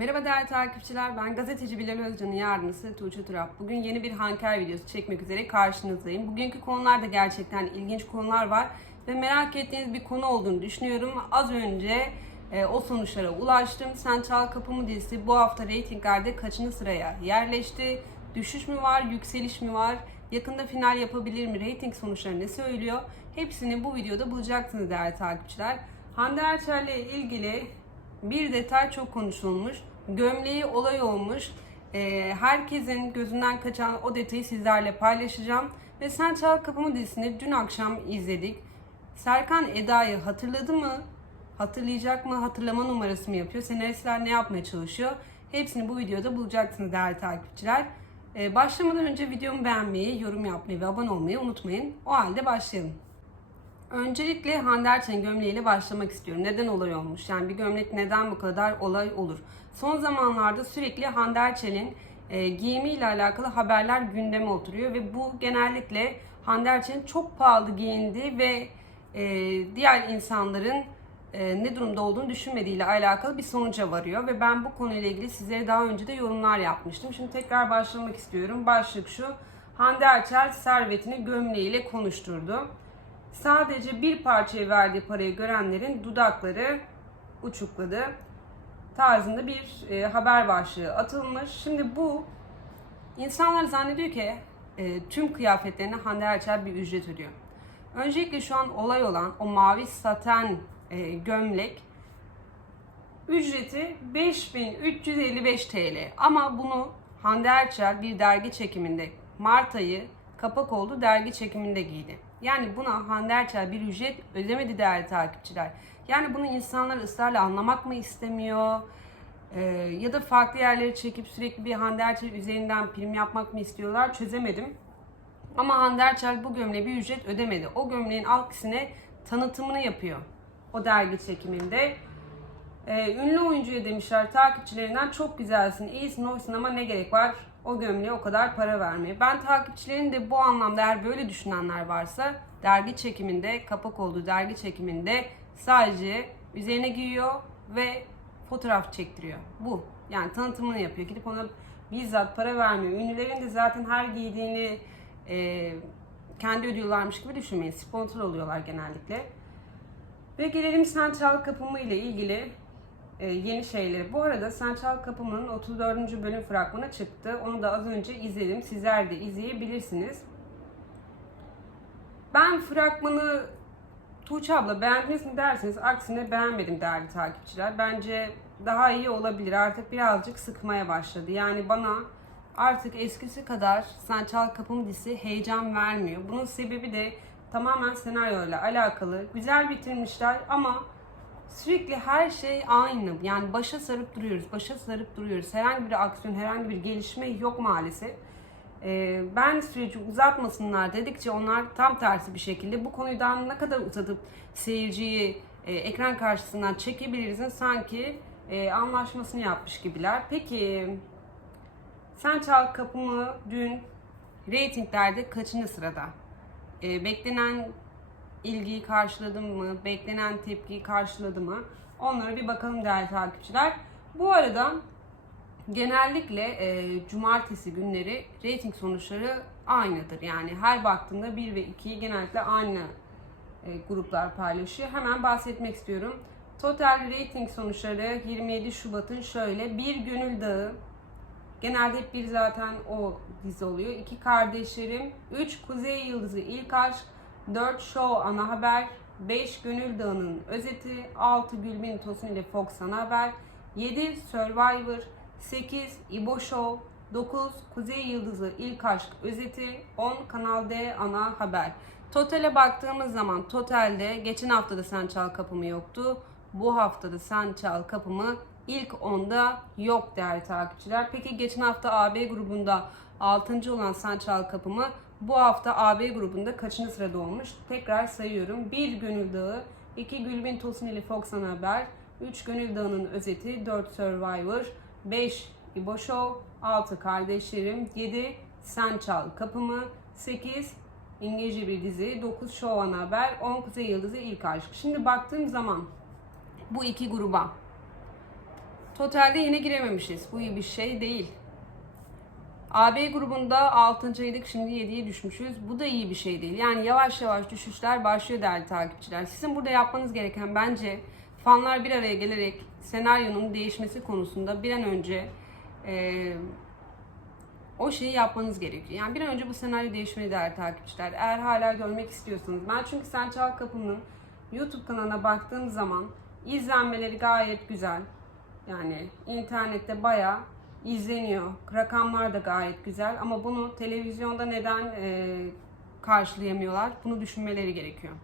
Merhaba değerli takipçiler, ben gazeteci Bilal Özcan'ın yardımcısı Tuğçe Turap. Bugün yeni bir Hanker videosu çekmek üzere karşınızdayım. Bugünkü konularda gerçekten ilginç konular var ve merak ettiğiniz bir konu olduğunu düşünüyorum. Az önce e, o sonuçlara ulaştım. Sen Çal Kapımı dizisi bu hafta reytinglerde kaçıncı sıraya yerleşti? Düşüş mü var, yükseliş mi var? Yakında final yapabilir mi? Rating sonuçları ne söylüyor? Hepsini bu videoda bulacaksınız değerli takipçiler. Hande Erçel ile ilgili bir detay çok konuşulmuş. Gömleği olay olmuş. Ee, herkesin gözünden kaçan o detayı sizlerle paylaşacağım. Ve Sen Çal Kapımı dizisini dün akşam izledik. Serkan Eda'yı hatırladı mı? Hatırlayacak mı? Hatırlama numarası mı yapıyor? Senaristler ne yapmaya çalışıyor? Hepsini bu videoda bulacaksınız değerli takipçiler. Ee, başlamadan önce videomu beğenmeyi, yorum yapmayı ve abone olmayı unutmayın. O halde başlayalım. Öncelikle Hande Erçel'in gömleğiyle başlamak istiyorum. Neden olay olmuş? Yani bir gömlek neden bu kadar olay olur? Son zamanlarda sürekli Hande Erçel'in e, giyimiyle alakalı haberler gündeme oturuyor ve bu genellikle Hande Erçel'in çok pahalı giyindiği ve e, diğer insanların e, ne durumda olduğunu düşünmediğiyle alakalı bir sonuca varıyor ve ben bu konuyla ilgili sizlere daha önce de yorumlar yapmıştım. Şimdi tekrar başlamak istiyorum. Başlık şu. Hande Erçel servetini gömleğiyle konuşturdu. Sadece bir parçaya verdiği parayı görenlerin dudakları uçukladı tarzında bir e, haber başlığı atılmış. Şimdi bu insanlar zannediyor ki e, tüm kıyafetlerine Hande Erçel bir ücret ödüyor. Öncelikle şu an olay olan o mavi saten e, gömlek ücreti 5355 TL ama bunu Hande Erçel bir dergi çekiminde Mart ayı kapak oldu dergi çekiminde giydi. Yani buna Hande Erçel bir ücret ödemedi değerli takipçiler. Yani bunu insanlar ısrarla anlamak mı istemiyor? Ee, ya da farklı yerlere çekip sürekli bir Hande Erçel üzerinden prim yapmak mı istiyorlar çözemedim. Ama Hande Erçel bu gömleğe bir ücret ödemedi. O gömleğin aksine tanıtımını yapıyor. O dergi çekiminde. Ee, ünlü oyuncuya demişler takipçilerinden çok güzelsin, iyisin, hoşsun ama ne gerek var o gömleğe o kadar para vermeye. Ben takipçilerin de bu anlamda eğer böyle düşünenler varsa dergi çekiminde, kapak olduğu dergi çekiminde sadece üzerine giyiyor ve fotoğraf çektiriyor. Bu. Yani tanıtımını yapıyor. Gidip ona bizzat para vermiyor. Ünlülerin de zaten her giydiğini e, kendi ödüyorlarmış gibi düşünmeyin. Sponsor oluyorlar genellikle. Ve gelelim Sen Çal Kapımı ile ilgili yeni şeyleri. Bu arada Sen Çal Kapımı'nın 34. bölüm fragmanı çıktı. Onu da az önce izledim. Sizler de izleyebilirsiniz. Ben fragmanı Tuğçe abla beğendiniz mi derseniz aksine beğenmedim değerli takipçiler. Bence daha iyi olabilir. Artık birazcık sıkmaya başladı. Yani bana artık eskisi kadar Sen Çal Kapımı dizisi heyecan vermiyor. Bunun sebebi de tamamen senaryoyla alakalı. Güzel bitirmişler ama sürekli her şey aynı. Yani başa sarıp duruyoruz, başa sarıp duruyoruz. Herhangi bir aksiyon, herhangi bir gelişme yok maalesef. Ee, ben süreci uzatmasınlar dedikçe onlar tam tersi bir şekilde bu konuyu daha ne kadar uzatıp seyirciyi e, ekran karşısından çekebilirizin sanki e, anlaşmasını yapmış gibiler. Peki Sen Çal Kapımı dün reytinglerde kaçıncı sırada? E, beklenen ilgiyi karşıladı mı? Beklenen tepkiyi karşıladı mı? Onlara bir bakalım değerli takipçiler. Bu arada genellikle e, cumartesi günleri rating sonuçları aynıdır. Yani her baktığımda 1 ve 2'yi genellikle aynı e, gruplar paylaşıyor. Hemen bahsetmek istiyorum. Total rating sonuçları 27 Şubat'ın şöyle. Bir Gönül Dağı. Genelde hep bir zaten o dizi oluyor. İki Kardeşlerim. 3 Kuzey Yıldızı İlk Aşk. 4 Show Ana Haber. 5 Gönül Dağı'nın özeti. 6 Gülbin Tosun ile Fox Ana Haber. 7 Survivor. 8 İbo Show. 9 Kuzey Yıldızı İlk Aşk özeti. 10 Kanal D Ana Haber. Totale baktığımız zaman totalde geçen hafta da Sen Çal Kapımı yoktu. Bu haftada Sen Çal Kapımı ilk 10'da yok değerli takipçiler. Peki geçen hafta AB grubunda 6. olan Sen Çal Kapımı bu hafta AB grubunda kaçıncı sırada olmuş? Tekrar sayıyorum. 1 Gönül Dağı, 2 Gülbin Tosun ile Fox Ana Haber, 3 Gönül Dağı'nın özeti, 4 Survivor, 5 İbo Show, 6 Kardeşlerim, 7 Sen Çal Kapımı, 8 İngilizce bir dizi, 9 Show Haber, 10 Kuzey Yıldızı İlk Aşk. Şimdi baktığım zaman bu iki gruba Totalde yine girememişiz. Bu iyi bir şey değil. AB grubunda 6. aydık şimdi 7'ye düşmüşüz. Bu da iyi bir şey değil. Yani yavaş yavaş düşüşler başlıyor değerli takipçiler. Sizin burada yapmanız gereken bence fanlar bir araya gelerek senaryonun değişmesi konusunda bir an önce eee, o şeyi yapmanız gerekiyor. Yani bir an önce bu senaryo değişmeli değerli takipçiler. Eğer hala görmek istiyorsanız. Ben çünkü Sen Çal Kapı'nın YouTube kanalına baktığım zaman izlenmeleri gayet güzel. Yani internette bayağı izleniyor. Rakamlar da gayet güzel ama bunu televizyonda neden e, karşılayamıyorlar? Bunu düşünmeleri gerekiyor.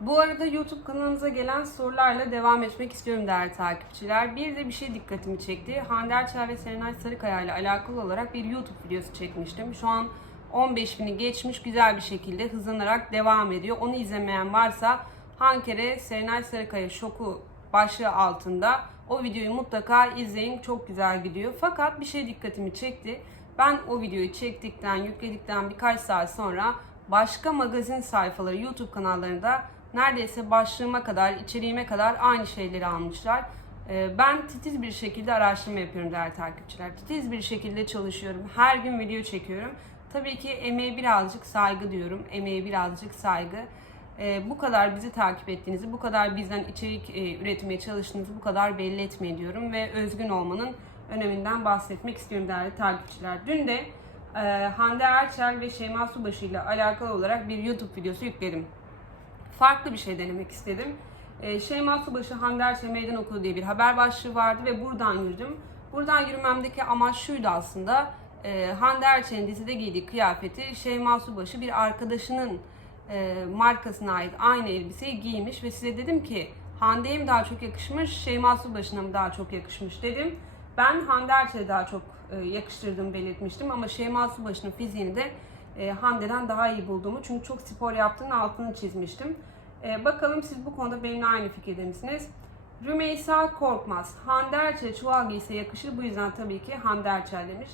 Bu arada YouTube kanalımıza gelen sorularla devam etmek istiyorum değerli takipçiler. Bir de bir şey dikkatimi çekti. Hande Erçel ve Serenay Sarıkaya ile alakalı olarak bir YouTube videosu çekmiştim. Şu an 15 bini geçmiş güzel bir şekilde hızlanarak devam ediyor. Onu izlemeyen varsa Hankere Serenay Sarıkaya şoku başlığı altında o videoyu mutlaka izleyin. Çok güzel gidiyor. Fakat bir şey dikkatimi çekti. Ben o videoyu çektikten, yükledikten birkaç saat sonra başka magazin sayfaları, YouTube kanallarında neredeyse başlığıma kadar, içeriğime kadar aynı şeyleri almışlar. Ee, Ben titiz bir şekilde araştırma yapıyorum değerli takipçiler. Titiz bir şekilde çalışıyorum. Her gün video çekiyorum. Tabii ki emeğe birazcık saygı diyorum. Emeğe birazcık saygı. Ee, bu kadar bizi takip ettiğinizi, bu kadar bizden içerik e, üretmeye çalıştığınızı bu kadar belli etmeyin diyorum ve özgün olmanın öneminden bahsetmek istiyorum değerli takipçiler. Dün de e, Hande Erçel ve Şeyma Subaşı ile alakalı olarak bir YouTube videosu yükledim. Farklı bir şey denemek istedim. E, Şeyma Subaşı Hande Erçel Meydan Okulu diye bir haber başlığı vardı ve buradan yürüdüm. Buradan yürümemdeki amaç şuydu aslında. Hande Erçel'in dizide giydiği kıyafeti Şeyma Subaşı bir arkadaşının e, markasına ait aynı elbiseyi giymiş ve size dedim ki Hande'ye mi daha çok yakışmış, Şeyma Subaşı'na mı daha çok yakışmış dedim. Ben Hande Erçel'e daha çok e, yakıştırdığımı belirtmiştim ama Şeyma Subaşı'nın fiziğini de e, Hande'den daha iyi bulduğumu çünkü çok spor yaptığının altını çizmiştim. E, bakalım siz bu konuda benimle aynı fikirde misiniz? Rümeysa Korkmaz, Hande Erçel çuval giyse yakışır bu yüzden tabii ki Hande Erçel demiş.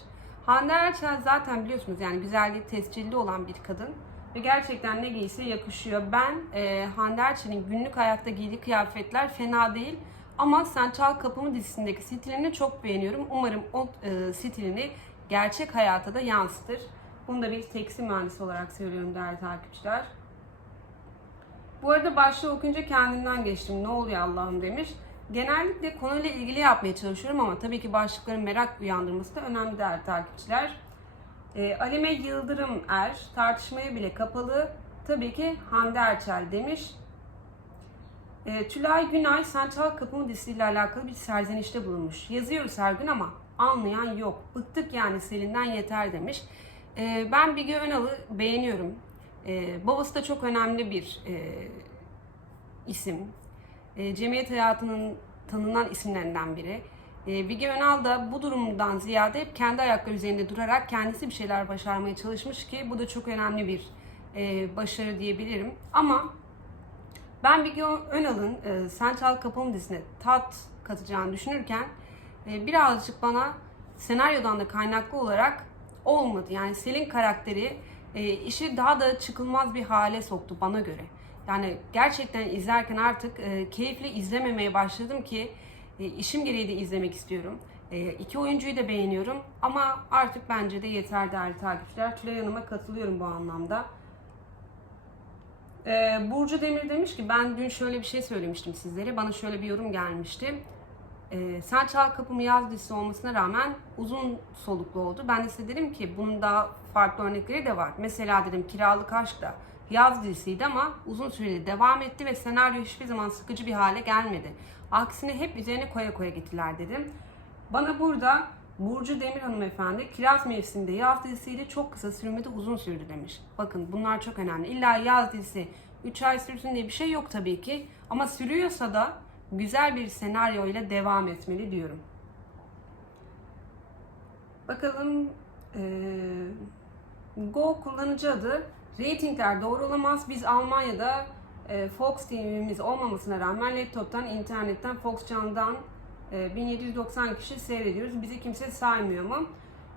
Hande Erçel zaten biliyorsunuz yani güzelliği tescilli olan bir kadın ve gerçekten ne giyse yakışıyor. Ben e, Hande Erçel'in günlük hayatta giydiği kıyafetler fena değil ama Sen Çal Kapımı dizisindeki stilini çok beğeniyorum. Umarım o e, stilini gerçek hayata da yansıtır. Bunu da bir tekstil mühendisi olarak söylüyorum değerli takipçiler. Bu arada başlığı okuyunca kendimden geçtim. Ne oluyor Allah'ım demiş. Genellikle konuyla ilgili yapmaya çalışıyorum ama tabii ki başlıkların merak uyandırması da önemli değerli takipçiler. E, Alime Yıldırım Er tartışmaya bile kapalı. Tabii ki Hande Erçel demiş. E, Tülay Günay Sen Çal Kapımı dizisiyle alakalı bir serzenişte bulunmuş. Yazıyoruz her gün ama anlayan yok. Bıktık yani Selin'den yeter demiş. E, ben Bige Önal'ı beğeniyorum. E, babası da çok önemli bir e, isim. E, cemiyet hayatının tanınan isimlerinden biri. E, Bige Önal da bu durumdan ziyade hep kendi ayakları üzerinde durarak kendisi bir şeyler başarmaya çalışmış ki bu da çok önemli bir e, başarı diyebilirim. Ama ben Bige Önal'ın e, Sen Çal Kapımı dizisine tat katacağını düşünürken e, birazcık bana senaryodan da kaynaklı olarak olmadı. Yani Selin karakteri e, işi daha da çıkılmaz bir hale soktu bana göre. Yani gerçekten izlerken artık e, keyifli izlememeye başladım ki e, işim gereği de izlemek istiyorum. E, iki oyuncuyu da beğeniyorum ama artık bence de yeter değerli takipçiler. Tülay Hanım'a katılıyorum bu anlamda. Ee, Burcu Demir demiş ki ben dün şöyle bir şey söylemiştim sizlere. Bana şöyle bir yorum gelmişti. Ee, Sen Çal Kapımı yaz dizisi olmasına rağmen uzun soluklu oldu. Ben de size dedim ki bunun daha farklı örnekleri de var. Mesela dedim Kiralık Aşk da yaz dizisiydi ama uzun süreli devam etti ve senaryo hiçbir zaman sıkıcı bir hale gelmedi. Aksine hep üzerine koya koya gittiler dedim. Bana burada Burcu Demir hanımefendi kiraz mevsiminde yaz dizisiydi çok kısa sürmedi uzun sürdü demiş. Bakın bunlar çok önemli. İlla yaz dizisi 3 ay sürsün diye bir şey yok tabii ki. Ama sürüyorsa da güzel bir senaryo ile devam etmeli diyorum. Bakalım eee, Go kullanıcı adı Ratingler doğru olamaz. Biz Almanya'da Fox TV'miz olmamasına rağmen laptoptan, internetten, Fox Can'dan e, 1790 kişi seyrediyoruz. Bizi kimse saymıyor mu?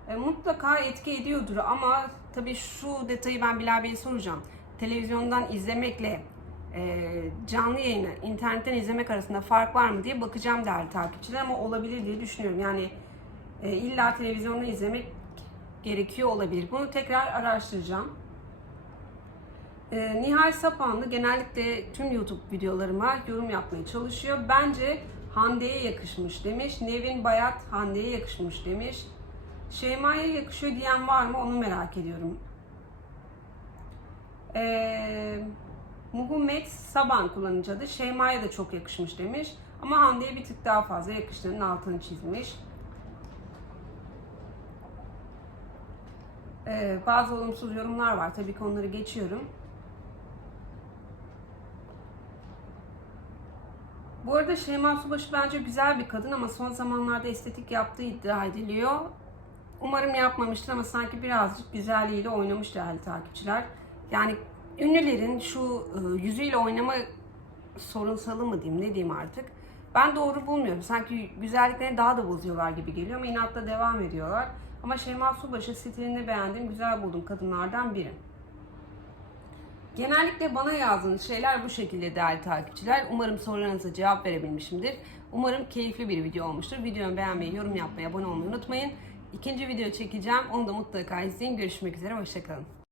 E, mutlaka etki ediyordur ama tabii şu detayı ben Bilal soracağım. Televizyondan izlemekle e, canlı yayını internetten izlemek arasında fark var mı diye bakacağım değerli takipçiler ama olabilir diye düşünüyorum. Yani e, illa televizyonda izlemek gerekiyor olabilir. Bunu tekrar araştıracağım. E, Nihal Sapanlı genellikle tüm YouTube videolarıma yorum yapmaya çalışıyor. Bence Hande'ye yakışmış demiş. Nevin Bayat Hande'ye yakışmış demiş. Şeyma'ya yakışıyor diyen var mı onu merak ediyorum. Ee, Muhammed Saban kullanıcı adı. Şeyma'ya da çok yakışmış demiş. Ama Hande'ye bir tık daha fazla yakıştığının altını çizmiş. Ee, bazı olumsuz yorumlar var. Tabii ki onları geçiyorum. Bu arada Şeyma Subaşı bence güzel bir kadın ama son zamanlarda estetik yaptığı iddia ediliyor. Umarım yapmamıştır ama sanki birazcık güzelliğiyle oynamış değerli takipçiler. Yani ünlülerin şu e, yüzüyle oynama sorunsalı mı diyeyim ne diyeyim artık. Ben doğru bulmuyorum. Sanki güzelliklerini daha da bozuyorlar gibi geliyor ama inatla devam ediyorlar. Ama Şeyma Subaşı stilini beğendim, güzel buldum kadınlardan biri. Genellikle bana yazdığınız şeyler bu şekilde değerli takipçiler. Umarım sorularınıza cevap verebilmişimdir. Umarım keyifli bir video olmuştur. Videomu beğenmeyi, yorum yapmayı, abone olmayı unutmayın. İkinci video çekeceğim. Onu da mutlaka izleyin. Görüşmek üzere. Hoşçakalın.